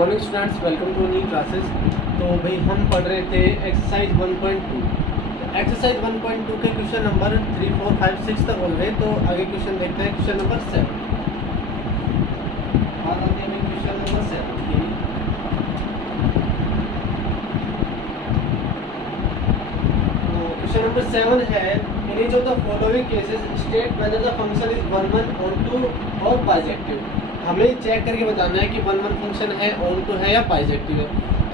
Morning students, welcome to new classes. तो भाई हम पढ़ रहे थे एक्सरसाइज 1.2। एक्सरसाइज 1.2 के क्वेश्चन नंबर 3, 4, 5, 6 तक बोल रहे। तो आगे क्वेश्चन देखते हैं, क्वेश्चन नंबर 7। बात आती है क्वेश्चन नंबर 7 की। तो क्वेश्चन नंबर 7 है, in each of the following cases state whether the function is 1, 1, on to और बाइजेक्टिव। हमें चेक करके बताना है कि 1, 1 फंक्शन है, ऑन टू है या बाइजेक्टिव है।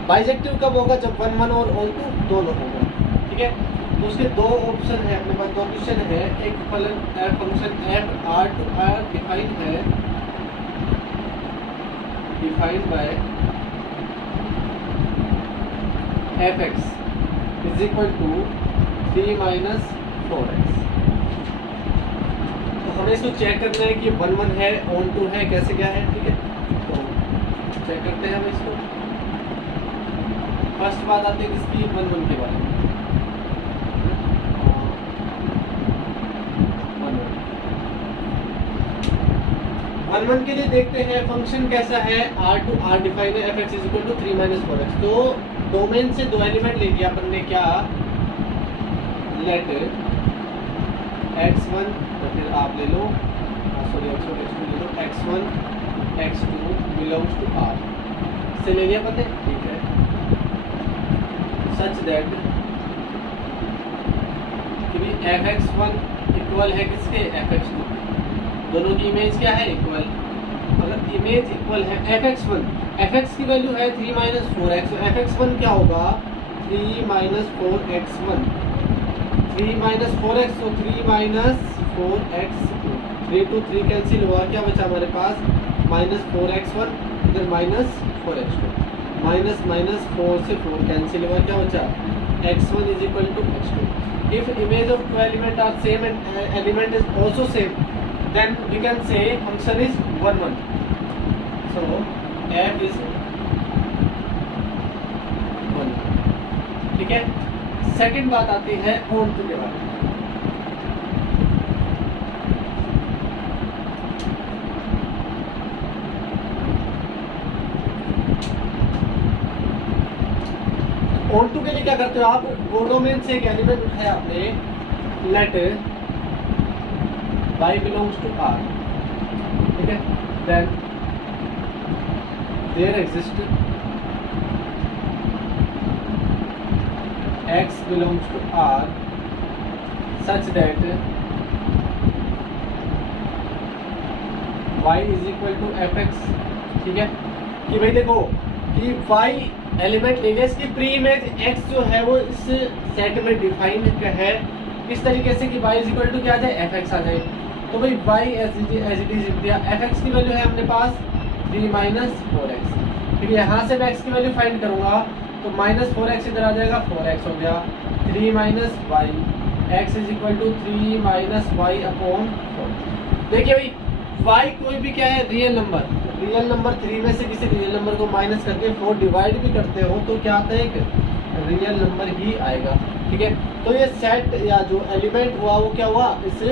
बाइजेक्टिव कब होगा? जब 1, 1 और ऑन टू दोनों होगा। ठीक है, तो उसके दो ऑप्शन है अपने पास, दो क्वेश्चन है। एक function F R to R define है, defined by F x is equal to 3 minus 4x। हमें इसको चेक करना है कि 1, 1 है, ऑन टू है, कैसे क्या है। ठीक है, तो चेक करते हैं हम इसको। फर्स्ट बात आती है किसकी? 1, 1 के बारे में। 1, 1 के लिए देखते हैं फंक्शन कैसा है। आर टू आर डिफाइन है, F x is equal to 3 minus 4x। तो डोमेन से दो एलिमेंट ले लिया अपन ने, क्या? लेट x1, तो फिर आप ले लो, सॉरी x1 x2 ले लो, x1 x2 belongs to r से ले लिया पता है। ठीक है, सच दैट कि भी fx1 इक्वल है किसके? fx2। दोनों की इमेज क्या है? इक्वल। अगर इमेज इक्वल है fx1 की वैल्यू है 3 माइनस 4x, तो fx1 क्या होगा? 3 माइनस 4x1। 3 माइनस 4x, तो 3 माइनस 4x2। 3 to 3 कैंसिल हुआ, क्या बचा हमारे पास? माइनस 4x1, इधर माइनस 4x2। माइनस माइनस 4 से 4 कैंसिल हुआ, क्या बचा? x1 is equal to x2। If image of two element are same and element is also same, then we can say function is 1, 1। So f is 1। ठीक है, second बात आती है on to के बारे में। ऑन टू के लिए क्या करते हो आप? डोमेन से एक एलिमेंट उठाया आपने, let y belongs to r। ठीक है, then there exist x belongs to r such that y is equal to fx। ठीक है, कि भाई देखो कि y एलिमेंट ले लिया, इसकी प्री इमेज x जो है वो इस सेट में डिफाइंड है इस तरीके से कि y इज इक्वल टू क्या आ जाए? fx आ जाए। तो भाई y एज इट इज दिया, fx की वैल्यू है अपने पास 3 माइनस 4x। फिर यहाँ से मैं x की वैल्यू फाइंड करूंगा, तो माइनस 4x इधर आ जाएगा, 4x हो गया। 3 minus y, x is equal to 3 minus y upon 4। देखिए भाई y कोई भी क्या है? Real number. रियल नंबर 3 में से किसी रियल नंबर को माइनस करके 4 डिवाइड भी करते हो तो क्या आता है? एक रियल नंबर ही आएगा। ठीक है, तो ये सेट या जो एलिमेंट हुआ वो क्या हुआ? इस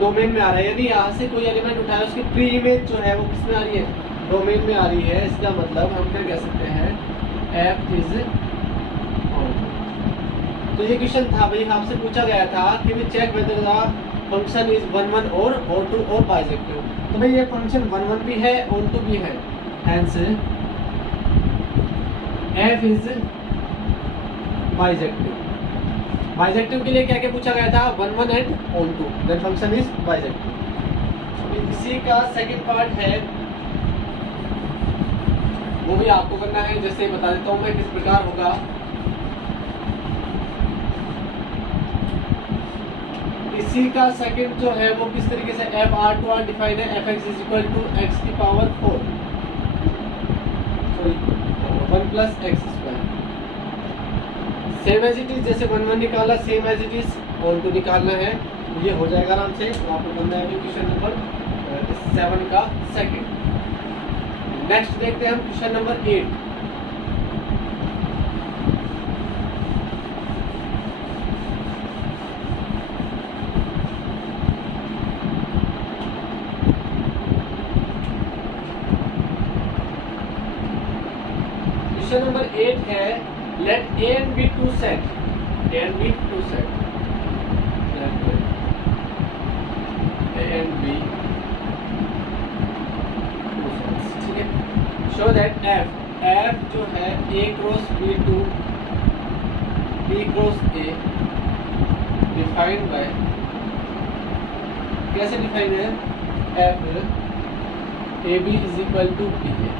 डोमेन में आ रहा है। यदि यहाँ से कोई एलिमेंट उठाया, उसकी प्री इमेज जो है वो किस में आ रही है? डोमेन में आ रही है। इसका मतलब हम क्या कह सकते हैं? f is on. तो ये क्वेश्चन था भाई, आपसे पूछा गया था कि we check whether the function is 1, 1 और ऑन टू और बाइजेक्टिव। तो भाई ये फंक्शन 1, 1 भी है, ऑन टू भी है, hence f is bijective. Bijective के लिए क्या क्या पूछा गया था? 1, 1 and onto, then function is bijective. इसी का सेकंड पार्ट है, वो भी आपको करना है। जैसे बता देता हूँ मैं किस प्रकार होगा। इसी का सेकंड जो है वो किस तरीके से F R to R define है, F x is equal to X की power 4, sorry 1 plus X square. Same as it is, जैसे 1, 1 निकाला, same as it is onto निकालना है। ये हो जाएगा आराम से। तो आपको करना है क्वेश्चन नंबर 7 का सेकंड। नेक्स्ट देखते हैं हम क्वेश्चन नंबर 8। क्वेश्चन नंबर 8 है, let A and B two set, A and B two set, A and B two sets, ठीक है। शो दैट एफ जो है A cross B to B cross A defined by, कैसे define है, F A B is equal to B A,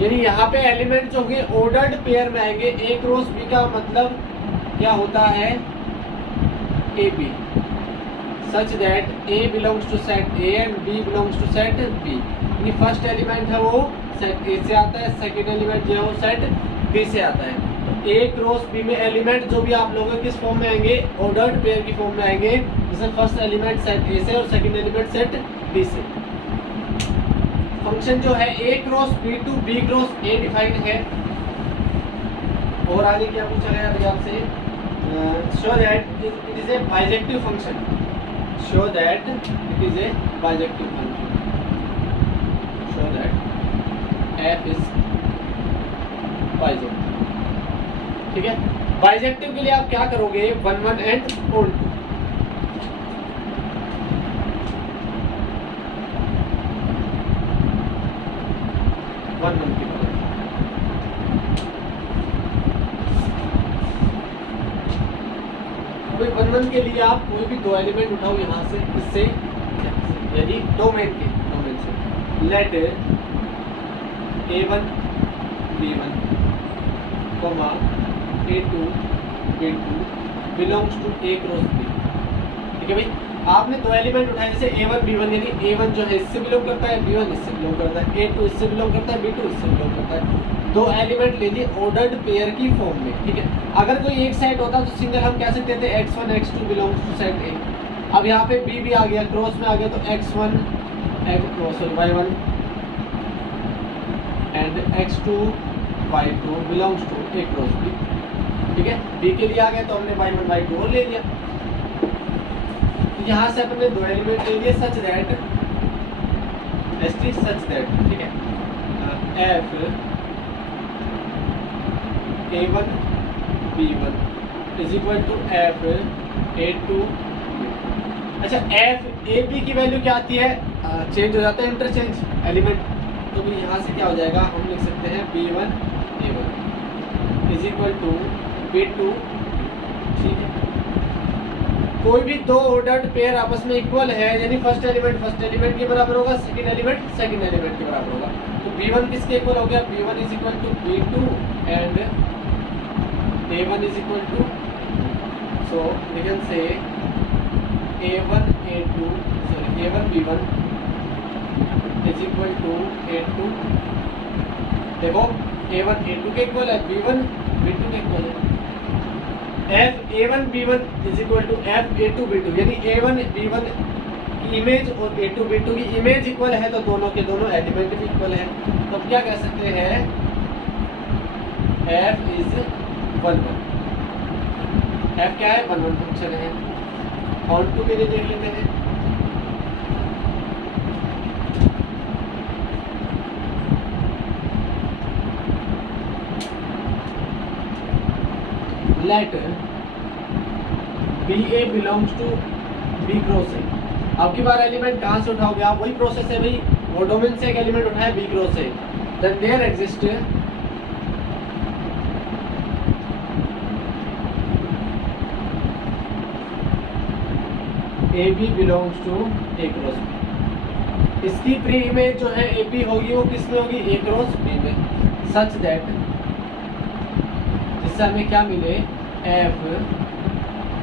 यानी यहाँ पे elements होंगे ऑर्डर्ड पेयर में आएंगे। ए क्रॉस बी का मतलब क्या होता है, A B, such that A belongs to set A and B belongs to set B. यानी फर्स्ट एलिमेंट है वो सेट ए से आता है, सेकेंड एलिमेंट जो है वो सेट बी से आता है। ए क्रॉस बी में एलिमेंट जो भी आप लोगों के किस फॉर्म में आएंगे, ऑर्डर्ड पेयर की फॉर्म में आएंगे, जैसे फर्स्ट एलिमेंट सेट ए से और सेकंड एलिमेंट सेट बी से। फंक्शन जो है A cross B to B cross A defined है। और आगे क्या पूछा गया अभी आपसे, show that it is a bijective function, show that it is a bijective function, show that F is bijective, ठीक है। बाइजेक्टिव के लिए आप क्या करोगे, 1 1 एंड ऑन 2, कोई 1 1 के लिए आप कोई भी दो एलिमेंट उठाओ यहाँ से, इससे यानी डोमेन से, let A1 B1 comma A2 B2 belongs to A cross B, ठीक है भाई। आपने दो एलिमेंट उठाए, जैसे A1 B1, यानी A1 जो है इससे बिलोंग करता है, B1 इससे बिलोंग करता है, A2 इससे बिलोंग करता है, B2 इससे बिलोंग करता है। दो एलिमेंट ले लिए ऑर्डर्ड पेयर की फॉर्म में, ठीक है। अगर कोई एक सेट होता तो सिंगल हम कह सकते थे x1 x2 belongs to set ए। अब यहाँ पे B भी आ गया, क्रॉस में आ गया, तो x1 y1 and x2 y2 belongs to A cross B, ठीक है। B के लिए आ गया तो हमने y1 y2 और ले लिया। यहाँ से अपने दो एलिमेंट ले लिए, सच दैट सच दैट, ठीक है, f A1 B1 is equal to f A2 B2। अच्छा, एफ ए बी की वैल्यू क्या आती है, चेंज हो जाता है इंटरचेंज एलिमेंट, तो भी यहाँ से क्या हो जाएगा, हम लिख सकते हैं B1 A1 is equal to B2, ठीक है। कोई भी दो ऑर्डर्ड पेयर आपस में इक्वल है, यानी फर्स्ट एलिमेंट के बराबर होगा, सेकंड एलिमेंट के बराबर होगा, तो B1 किसके इक्वल हो गया, B1 is equal to B2 and A1 is equal to, so we can say A1 B1 is equal to A2, देखो A1 A2 के इक्वल है, B1 B2 के इक्वल है। F A1 B1 is equal to F A2 B2, यानी A1 B1 की image और A2 B2 की image equal है, तो दोनों के दोनों एलिमेंट भी इक्वल है। तो अब क्या कह सकते हैं, F is 1 1, एफ क्या है, 1 1 फंक्शन है। ऑन टू के लिए देख लेते हैं, let B A belongs to B cross A. अब की बार एलिमेंट कहाँ से उठाओगे आप, वही प्रोसेस है भाई, वो डोमेन से एक एलिमेंट उठाया B cross A, then there exist A B belongs to A cross B. इसकी प्री इमेज जो है ए बी होगी, वो किस में होगी, ए क्रॉस बी में, सच दैट जिससे हमें क्या मिले, f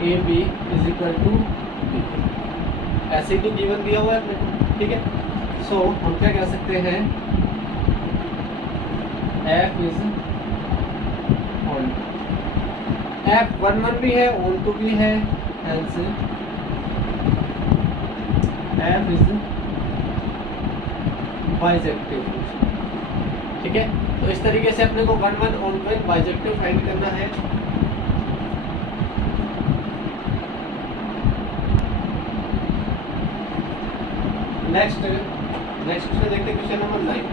A B is equal to B. ऐसे ही तो गिवन दिया हुआ है अपने को, ठीक है। सो हम क्या कह सकते हैं, एफ इज ऑन, एफ 1 1 भी है, ऑन टू भी है, हेंस एफ इज बाइजेक्टिव, ठीक है। तो इस तरीके से अपने को 1 1 ऑन 1 बाइजेक्टिव फाइंड करना है। नेक्स्ट में देखते हैं क्वेश्चन नंबर 9।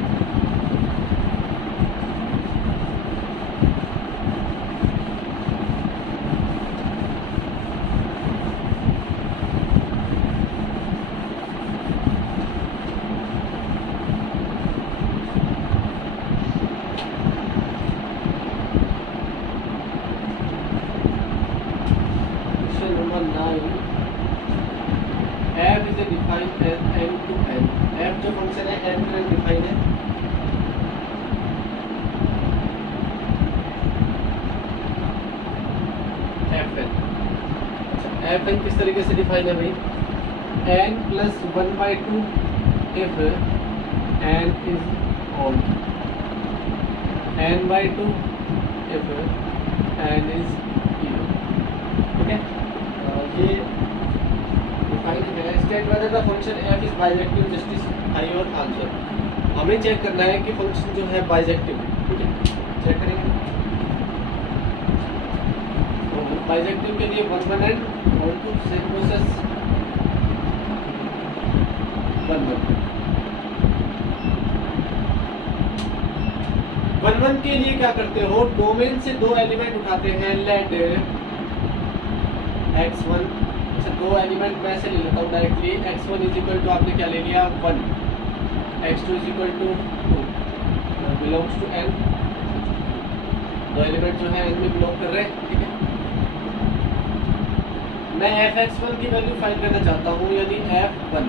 जो फंक्शन है एन में डिफाइन है, एफ एन। एफ एन किस तरीके से डिफाइन है भाई, n plus 1/2 if n is odd, n/2 if n is even। ठीक है, ये डिफाइन है। State whether the function f is bijective, justify your answer. हमें चेक करना है कि फंक्शन जो है बाइजेक्टिव है। ठीक है, चेक करेंगे। तो बाइजेक्टिव के लिए 1 1 and 1 2 सेम प्रोसेस 1 1 के लिए क्या करते हो, डोमेन से दो एलिमेंट उठाते हैं। लेट x1, अच्छा दो एलिमेंट मैं से ले लेता हूँ directly. x1 is equal to आपने क्या ले लिया 1, x2 is equal to 2, belongs to n। दो एलिमेंट जो है n में बिलोंग कर रहे हैं। ठीक है, मैं fx1 की वैल्यू फाइंड करना चाहता हूँ, यानी f1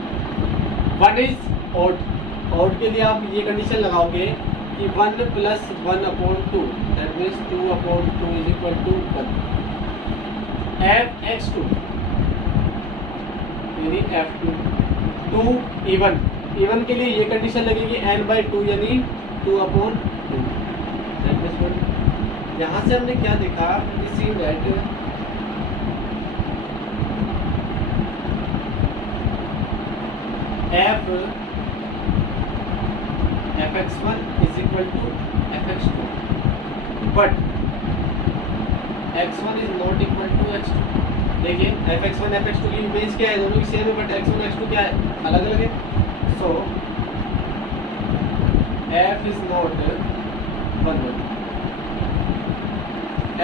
1 इज ऑड। ऑड के लिए आप ये कंडीशन लगाओगे कि 1 plus 1/2, that means 2/2 is equal to 1। f(x2) यानी f2 2 इवन। इवन के लिए ये कंडीशन लगेगी n/2 यानी 2/2, दैट मीन्स 1। यहाँ से हमने क्या देखा, we see that fx1 is equal to fx2, but x1 is not equal to x2। देखिए fx1 fx2 की इमेज क्या है, दोनों की सेम है, बट x1 x2 क्या है, अलग अलग है। So f is not 1 1,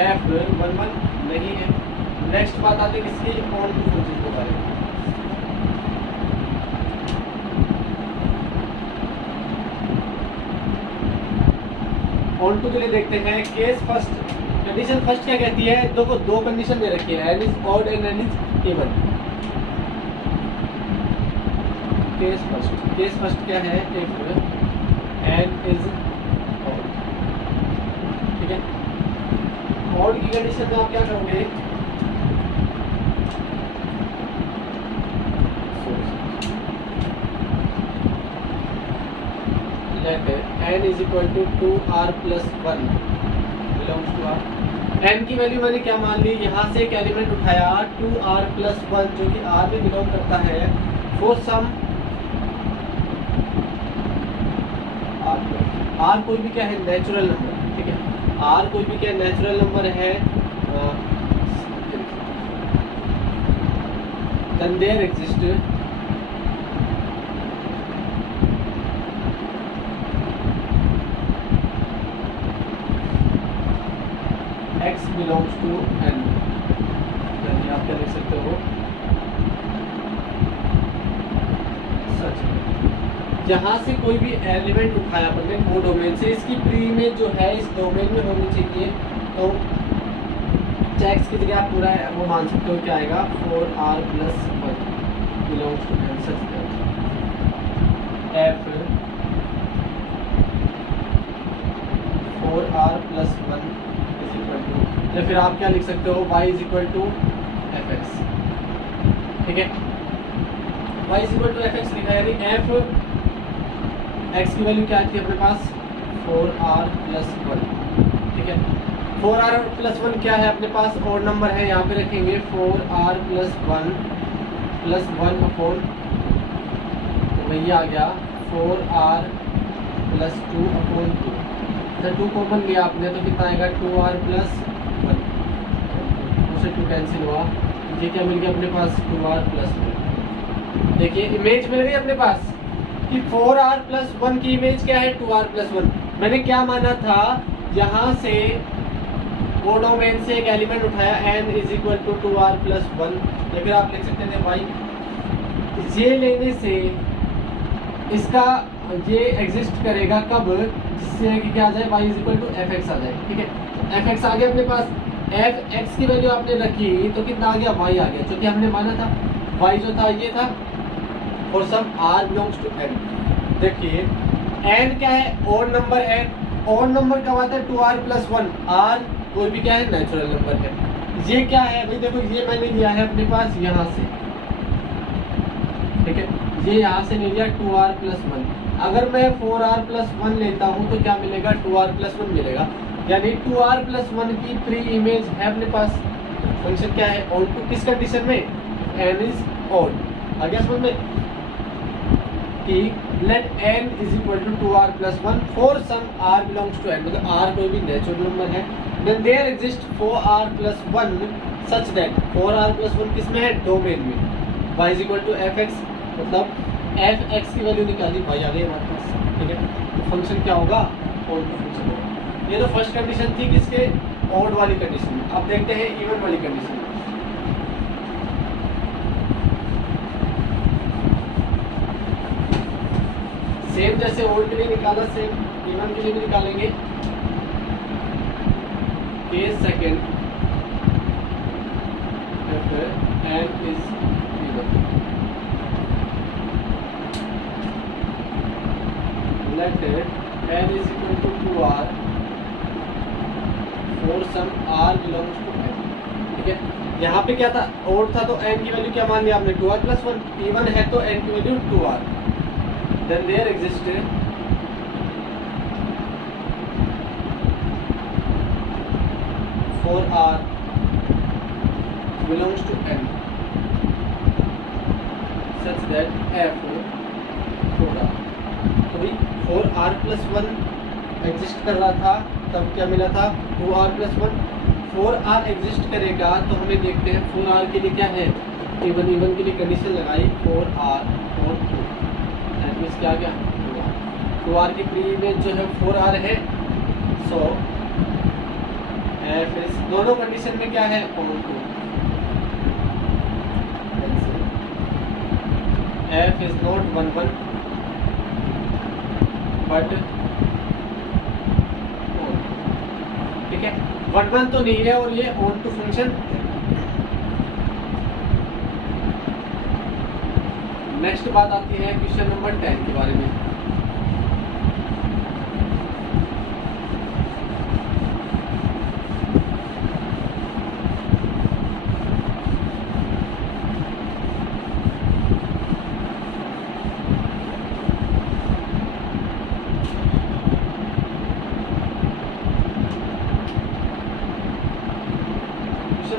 f 1 1 नहीं है। नेक्स्ट बात आती है किसकी, ऑन टू फंक्शन के बारे में। ऑन टू के लिए देखते हैं केस फर्स्ट। कंडीशन फर्स्ट क्या कहती है, देखो दो कंडीशन दे रखी है, n is odd and n is even. Case first क्या है, इफ n इज ऑड। ठीक है, ऑड की कंडीशन में आप क्या करोगे, n is equal to 2r plus 1 belongs to r। n की वैल्यू मैंने क्या मान ली, यहाँ से एक एलिमेंट उठाया 2r plus 1 जो कि r में बिलोंग करता है, फॉर सम r कोई भी क्या है, नेचुरल नंबर। ठीक है, r कोई भी क्या नेचुरल नंबर है, then there exists x belongs to n। यानी आप क्या लिख सकते हो, सच। जहाँ से कोई भी एलिमेंट उठाया अपने वो डोमेन से, इसकी प्री इमेज जो है इस डोमेन में होनी चाहिए। तो चेक्स की जगह आप पूरा है वो मान सकते हो, क्या आएगा 4r plus 1 belongs to n such that f 4r plus 1 is equal to, या फिर आप क्या लिख सकते हो, y is equal to fx। ठीक है, y is equal to fx लिखा, यानी f x की वैल्यू क्या थी अपने पास 4r plus 1। ठीक है, 4r plus 1 क्या है अपने पास, और नंबर है, यहाँ पे रखेंगे 4r plus 1 plus 1/, तो वही आ गया 4r plus 2/2। तो 2 कॉमन लिया आपने तो कितना आएगा 2r plus 1, 2 से 2 कैंसिल हुआ, ये क्या मिल गया अपने पास 2r plus 1। देखिए इमेज मिल गई अपने पास कि 4r plus 1 की इमेज क्या है 2r plus 1। मैंने क्या माना था, यहाँ से वो डोमेन से एक एलिमेंट उठाया n is equal to 2r plus 1, या फिर आप लिख सकते थे y। ये लेने से इसका ये एग्जिस्ट करेगा कब, जिससे कि क्या आ जाए y is equal to fx आ जाए। ठीक है, fx आ गया अपने पास, fx की वैल्यू आपने रखी तो कितना आ गया y आ गया, क्योंकि हमने माना था y जो था ये था for some r belongs to n। देखिए n क्या है, ऑड नंबर है। ऑड नंबर कब आता है, 2r+1। r कोई भी क्या है, नेचुरल नंबर है। ये क्या है भाई, देखो ये मैंने लिया है अपने पास यहाँ से, ठीक है, ये यहाँ से ले लिया 2r+1। अगर मैं 4r+1 लेता हूँ तो क्या मिलेगा, 2r+1 मिलेगा। यानी 2r+1 की प्री इमेज है अपने पास। फंक्शन क्या है, ऑड टू, किस कंडीशन में, n इज ऑड। आ गया समझ में कि let n is equal to 2r+1 for some r belongs to n, मतलब r कोई भी नेचुरल नंबर है, then there exist 4r+1 such that 4r+1 किसमें है, डोमेन में, y is equal to fx, मतलब fx की वैल्यू निकाली, y आ गई हमारे पास, ठीक है। तो फंक्शन क्या होगा, ऑड फंक्शन होगा। ये तो फर्स्ट कंडीशन थी किसके, ऑड वाली कंडीशन में। अब देखते हैं इवन वाली कंडीशन में। सेम जैसे ऑड के लिए निकाला, सेम इवन के लिए भी निकालेंगे। Case second, n is even, let n is equal to 2r for some r belongs to n, ठीक है। यहाँ पे क्या था, ऑड था तो n की वैल्यू क्या मान लिया आपने, 2r+1। इवन है तो n की value 2r। Then there existed 4r belongs to n such that f 4r, तो भाई 4r+1 एग्जिस्ट कर रहा था, तब क्या मिला था, 2r+1। 4r एग्जिस्ट करेगा तो हमें देखते हैं 4r के लिए क्या है, इवन के लिए कंडीशन लगाई 4r और 2, दैट मींस क्या गया, 2r की प्री इमेज जो है 4r है। सो f इज, दोनों कंडीशन में क्या है, on 2, f is not 1 1 but, ठीक है, 1 1 तो नहीं है और ये ऑन टू फंक्शन। नेक्स्ट बात आती है क्वेश्चन नंबर 10 के बारे में।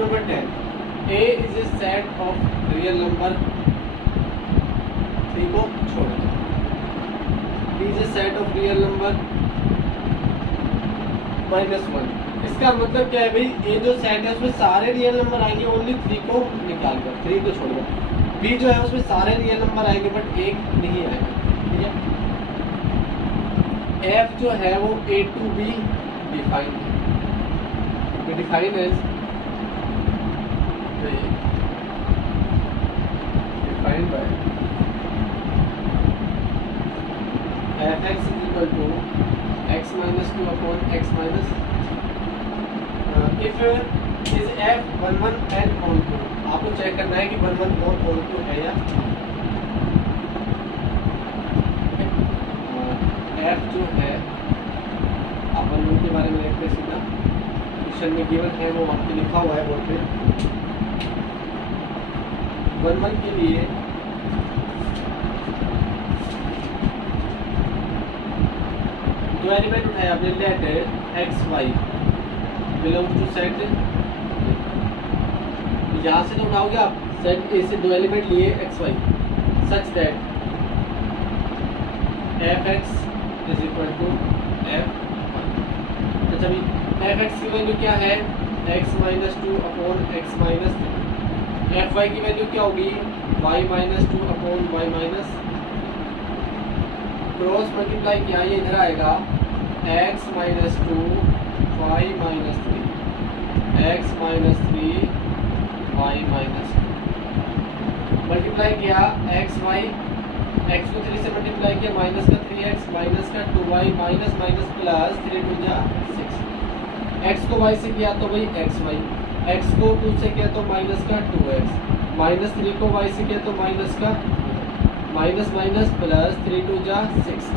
Number 10, A is a set of real number, 3 को छोड़ दें। B is a set of real number -1। इसका मतलब क्या है भाई, ये जो सेट है उसमें सारे रियल नंबर आएंगे, ओनली 3 को निकाल कर, 3 को छोड़ कर। B जो है उसमें सारे रियल नंबर आएंगे बट 1 नहीं आएगा, ठीक है। F जो है वो A to B डिफाइंड है, डिफाइंड है defined by fx is equal to x minus 2 upon x minus if is f 1 1 and on 2। आपको चेक करना है कि 1 1 और on 2 है या f जो है, आप 1 1 के बारे में देखते हैं सीधा, क्वेश्चन में गिवन है वो वहाँ पे लिखा हुआ है बोर्ड पे। 1 1 के लिए दो एलिमेंट उठाए आपने, let x y belongs to set, यहाँ से तो उठाओगे आप, सेट ए से दो एलिमेंट लिए x y, such that f x is equal to f. अच्छा भाई, एफ एक्स की वैल्यू क्या है, x minus 2 upon x minus 3। F y की वैल्यू क्या होगी, y minus 2 upon y minus, cross multiply किया ये इधर आएगा, x minus 2 y minus 3, x minus 3 y minus, multiply किया एक्स वाई, एक्स को 3 से मल्टीप्लाई किया, माइनस का 3x माइनस का 2y माइनस माइनस प्लस 3 2 जा 6। एक्स को y से किया तो वही एक्स वाई, एक्स को 2 से किया तो माइनस का 2x, माइनस 3 को y से किया तो माइनस का माइनस माइनस प्लस 3 2 जा 6,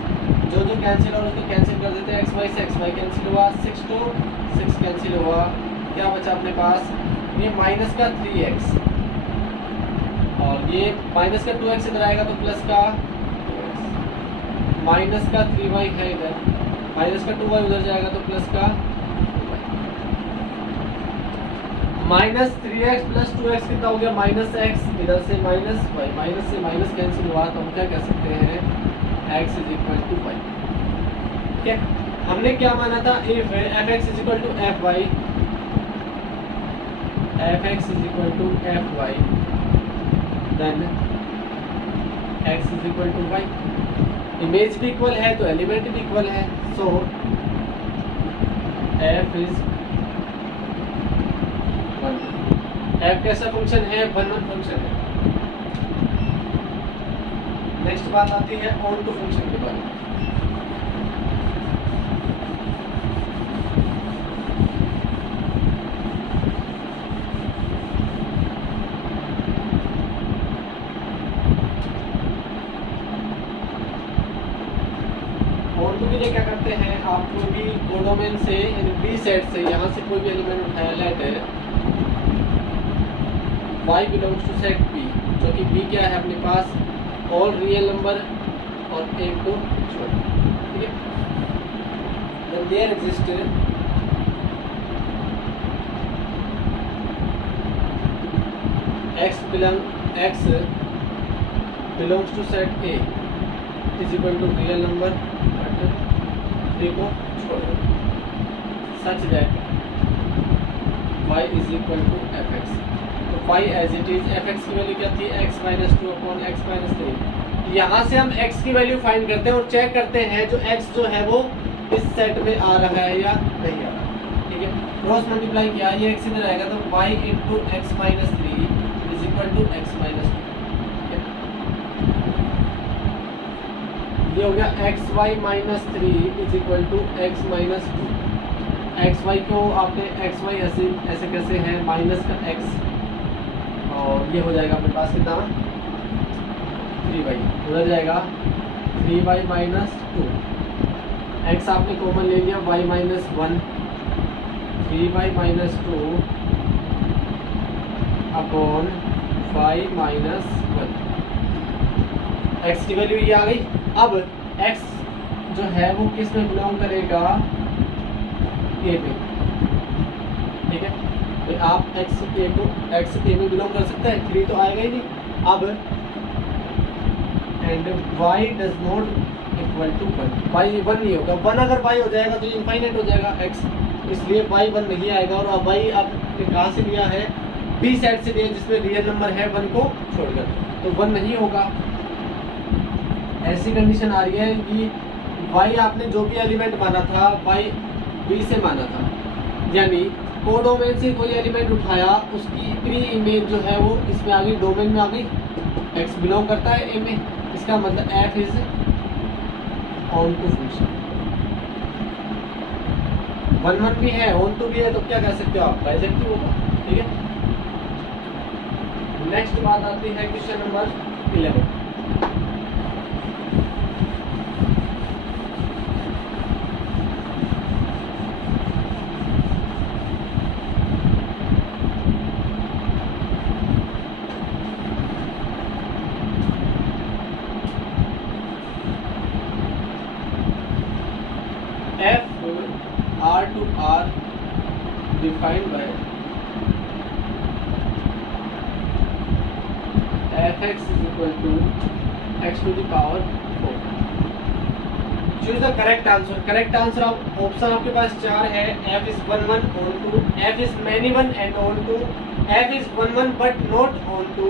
जो जो कैंसिल और उसको कैंसिल कर देते हैं। एक्स वाई से एक्स वाई कैंसिल हुआ, 6 to 6 कैंसिल हुआ, क्या बचा अपने पास, ये माइनस का 3x और ये माइनस का 2x इधर आएगा तो प्लस का 2x, माइनस का 3y है इधर, माइनस का 2y उधर जाएगा तो प्लस का 2y, minus 3x plus 2x कितना हो गया, माइनस x, इधर से माइनस y, माइनस से माइनस कैंसिल हुआ तो हम क्या कह सकते हैं, x is equal to y। ठीक है, हमने क्या माना था, if fx is equal to fy, fx is equal to fy, then x is equal to y। Image भी इक्वल है तो एलिमेंट भी इक्वल है, सो f इज 1। f कैसा फंक्शन है, 1 1 फंक्शन है। नेक्स्ट बात आती है ऑन टू फंक्शन के बारे में। ऑन टू के लिए क्या करते हैं, आप कोई भी कोडोमेन से बी सेट से यहाँ से कोई भी एलिमेंट उठाया, let y belongs to set b, जो कि b क्या है अपने पास, ऑल रियल नंबर और एक को छोड़, ठीक है। Then there exists x belongs to set A is equal to real number but 3 को छोड़ दो, such that y is equal to fx। तो y as it is, fx की वैल्यू क्या थी, x minus 2 upon x minus 3। यहाँ से हम x की वैल्यू फाइंड करते हैं और चेक करते हैं जो x जो है वो इस सेट में आ रहा है या नहीं आ रहा, ठीक है। क्रॉस मल्टीप्लाई किया, ये x इधर आएगा तो y into x minus 3 is equal to x minus 2, ये हो गया x y minus 3 is equal to x minus 2। X y को आपने एक्स वाई ऐसे कैसे है, माइनस का x और ये हो जाएगा अपने पास कितना, 3y उधर जाएगा 3y माइनस 2, x आपने कॉमन ले लिया, y minus 1, 3y minus 2 upon y minus 1, x की वैल्यू ये आ गई। अब x जो है वो किस में बिलोंग करेगा, a में, ठीक है। तो आप x a में बिलोंग कर सकते हैं, 3 तो आएगा ही नहीं। अब and y does not equal to 1, y 1 नहीं होगा, 1 अगर y हो जाएगा तो इनफाइनाइट हो जाएगा x, इसलिए y 1 नहीं आएगा। और अब y आपने कहाँ से लिया है, b सेट से लिया जिसमें रियल नंबर है 1 को छोड़कर, तो 1 नहीं होगा। ऐसी कंडीशन आ रही है कि y आपने जो भी एलिमेंट माना था y b से माना था, यानी कोडोमेन से कोई एलिमेंट उठाया उसकी प्री इमेज जो है वो इसमें आ गई, डोमेन में आ गई, x बिलोंग करता है a में, इसका मतलब f is onto function. 1 1 भी है, ऑन टू भी है, तो क्या कह सकते हो आप, बाइजेक्टिव होगा, ठीक है। नेक्स्ट बात आती है question number 11। R to R defined by fx is equal to x to the power 4। Choose the correct answer। Correct answer आप ऑप्शन आपके पास 4 है, f is 1 1 on to, f is many 1 and on to, f is 1 1 but not on to,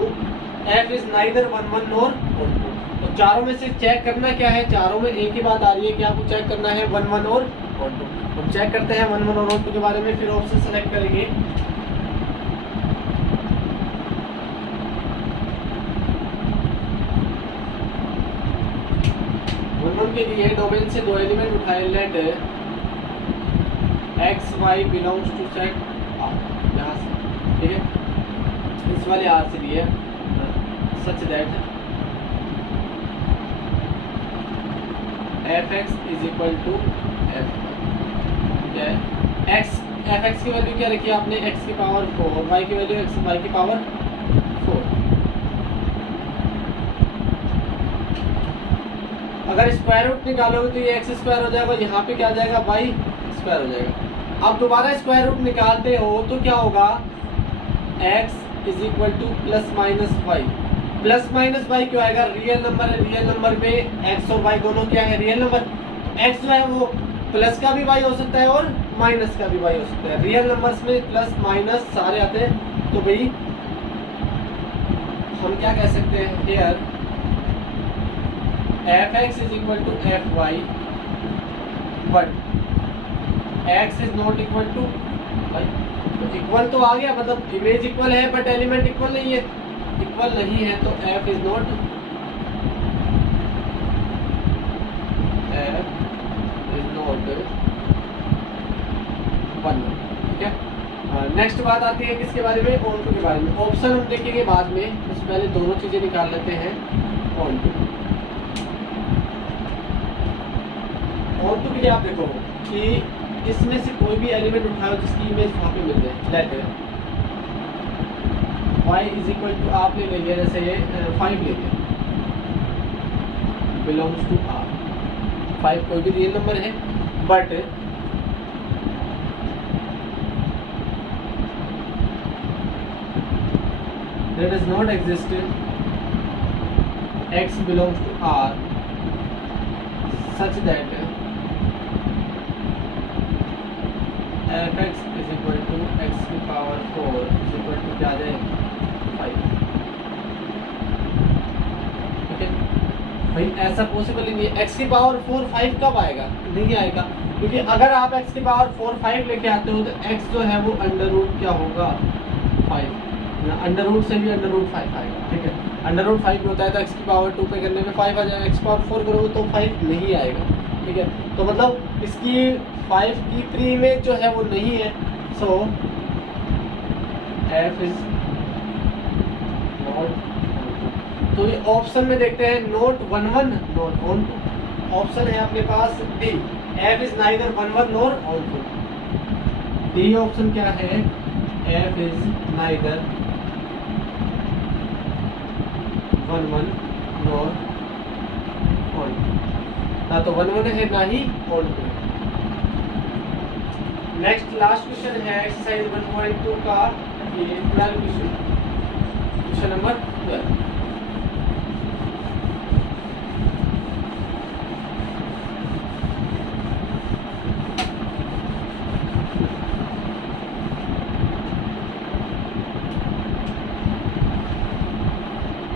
f is neither 1 1 nor on to। तो चारों में से check करना क्या है, चारों में एक ही बात आ रही है कि आपको चेक करना है 1 1 और on to। हम चेक करते हैं 1 1 और on to के बारे में, फिर ऑप्शन सेलेक्ट करेंगे। के लिए डोमेन से दो एलिमेंट उठाए, let x y belongs to set यहाँ से, ठीक है, इस वाले आर से लिए such that f x is equal to f, ठीक है। एक्स एफ एक्स की वैल्यू क्या रखी है आपने, एक्स की पावर 4, वाई की वैल्यू एक्स वाई की पावर 4। अगर स्क्वायर रूट निकालोगे तो ये एक्स स्क्वायर हो जाएगा, यहाँ पे क्या आ जाएगा, वाई स्क्वायर हो जाएगा। अब दोबारा स्क्वायर रूट निकालते हो तो क्या होगा, x is equal to plus minus y. Plus minus y क्यों आएगा, रियल नंबर है, रियल नंबर में एक्स और वाई दोनों क्या है, रियल नंबर। एक्स जो है वो प्लस का भी वाई हो सकता है और माइनस का भी वाई हो सकता है। रियल नंबर्स में प्लस माइनस सारे आते हैं, तो भाई हम क्या कह सकते हैं here, f x is equal to f y, but x is not equal to y. तो इक्वल तो आ गया, मतलब इमेज इक्वल है बट एलिमेंट इक्वल नहीं है। इक्वल नहीं है तो f is not, f is not 1, ठीक है। नेक्स्ट बात आती है किसके बारे में, ऑन टू के बारे में। ऑप्शन हम देखेंगे बाद में, उससे पहले दोनों चीजें निकाल लेते हैं। ऑन टू के लिए आप देखो कि इसमें से कोई भी एलिमेंट उठाओ जिसकी इमेज वहां पे मिल जाए। Let y is equal to आपने ले लिया, जैसे ये 5 ले लिया, बिलोंग्स टू r। 5 कोई भी रियल नंबर है, but there does not exist x belongs to r such that f x is equal to x की पावर 4 is equal to क्या आ जाए 5, ठीक है भाई। ऐसा पॉसिबल ही नहीं है। x की पावर 4 5 कब आएगा, नहीं आएगा, क्योंकि अगर आप x की पावर 4 5 लेके आते हो तो x जो है वो अंडर रूट क्या होगा 5, अंडर रूट से भी अंडर रूट 5 आएगा, ठीक है। अंडर रूट 5 होता है तो x की पावर 2 पे करने में 5 आ जाएगा, x की पावर 4 करोगे तो 5 नहीं आएगा, ठीक है। तो मतलब इसकी 5 की प्री इमेज जो है वो नहीं है। सो f इज नॉट, तो ये ऑप्शन में देखते हैं, नोट 1 1 नोट ऑन 2। ऑप्शन है अपने पास D, f is neither 1 1 nor on 2। D option क्या है, f is neither 1 1 nor on, ना तो 1 1 है ना ही ऑन 2। नेक्स्ट लास्ट क्वेश्चन है एक्सरसाइज 1.2 का, ये 12 question number 12।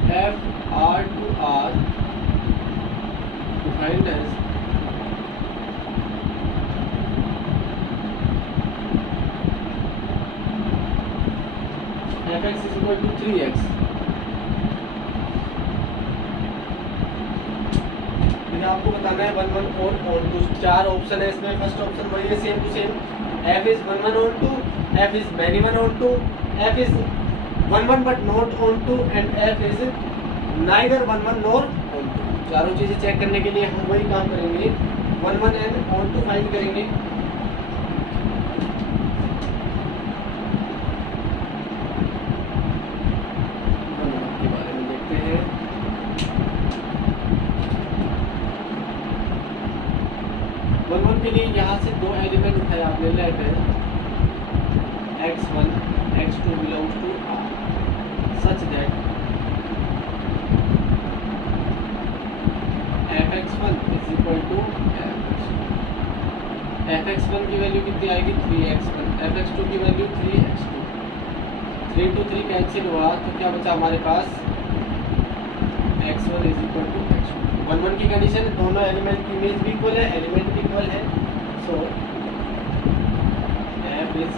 F R to R defined as f x is equal to 3x। आपको बताना है 1 1 और ऑन 2, 4 ऑप्शन है इसमें। फर्स्ट ऑप्शन वही है, same to same, f is 1 1 on 2, f is many 1 on 2, f is 1 1 but not on 2 and f is neither 1 1 nor on 2। चारों चीजें चेक करने के लिए हम वही काम करेंगे, 1 1 and on 2 फाइंड करेंगे। के बारे में देखते हैं। 1 1 के लिए यहाँ से 2 एलिमेंट उठाए आपने, late x1 x2 belongs to R such that fx1 is equal to fx1 की वैल्यू कितनी आएगी 3x1, fx2 की वैल्यू 3x2, 3 to 3 कैंसिल हुआ तो क्या बचा हमारे पास x1 is equal to x2। 1 1 की कंडीशन है, दोनों एलिमेंट की इमेज भी इक्वल है, एलिमेंट भी इक्वल है। सो f इज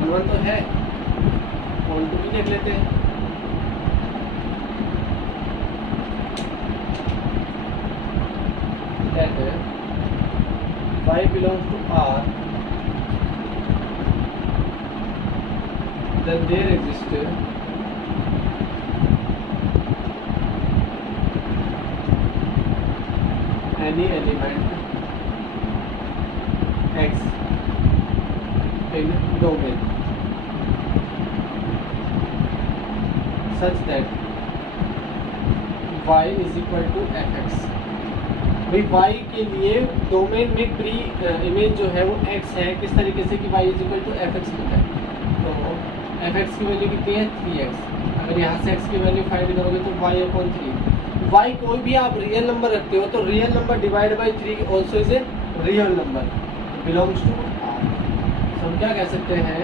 1 1 तो है, ऑन 2 भी देख लेते हैं। that y belongs to R, then there exists any element x in domain such that y is equal to fx। भाई y के लिए डोमेन में प्री इमेज जो है वो x है, किस तरीके से कि y is equal to fx मिलता है। तो fx की वैल्यू कितनी है 3x। अगर यहाँ से x की वैल्यू फाइंड करोगे तो y/3। y कोई भी आप रियल नंबर रखते हो तो real number divide by 3 also is a real number belongs to R। तो हम क्या कह सकते हैं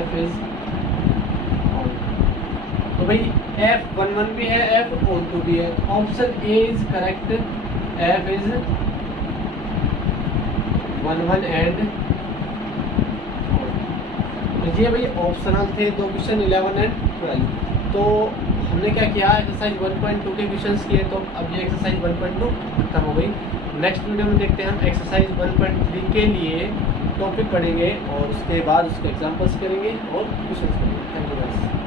f इज, तो भाई f11 भी है f12 भी है। Option A is correct, f is 11 and 4। ये भाई ऑप्शनल थे दो क्वेश्चन 11 एंड 12। तो हमने क्या किया, एक्सरसाइज 1.2 के क्वेश्चंस किए, तो अब ये एक्सरसाइज 1.2 खत्म हो गई। नेक्स्ट वीडियो में देखते हैं हम एक्सरसाइज 1.3 के लिए टॉपिक पढ़ेंगे और उसके बाद उसके एग्जांपल्स करेंगे और क्वेश्चंस करेंगे। Thank you guys.